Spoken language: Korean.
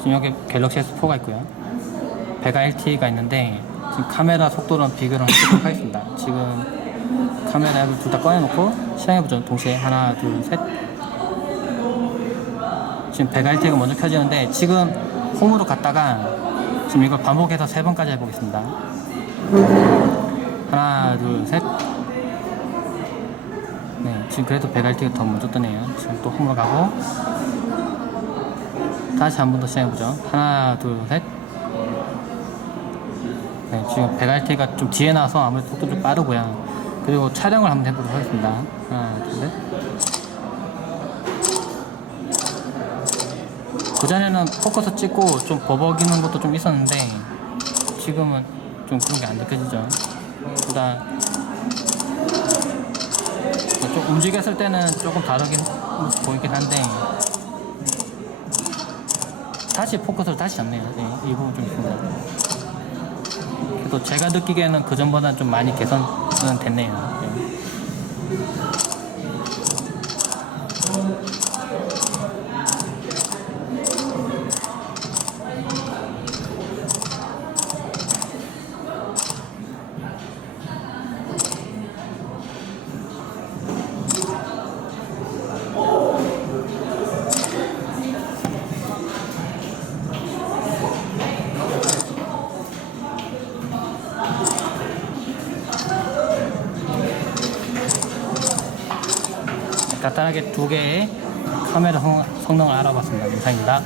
지금 여기 갤럭시 S4가 있고요. 베가 LTE가 있는데 지금 카메라 속도랑 비교를 해보도록 하겠습니다. 지금 카메라 앱을 둘 다 꺼내놓고 시향해보죠. 동시에 하나, 둘, 셋. 지금 베가 LTE가 먼저 켜지는데 지금 홈으로 갔다가 지금 이걸 반복해서 세 번까지 해보겠습니다. 하나, 둘, 셋. 네, 지금 그래도 베가 LTE가 더 먼저 뜨네요. 지금 또 홈으로 가고 다시 한 번 더 시작해보죠. 하나, 둘, 셋. 네, 지금 베갈티가 좀 뒤에 나서 아무래도 속도 좀 빠르고요. 그리고 촬영을 한번 해보도록 하겠습니다. 하나, 둘, 셋. 그 전에는 포커스 찍고 좀 버벅이는 것도 좀 있었는데 지금은 좀 그런 게 안 느껴지죠. 보다 좀 움직였을 때는 조금 다르긴 보이긴 한데 다시 포커스를 다시 잡네요. 네, 이 부분 좀 있습니다. 그래도 제가 느끼기에는 그 전보다 좀 많이 개선은 됐네요. 네. 간단하게 두 개의 카메라 성- 성능을 알아봤습니다. 영상입니다.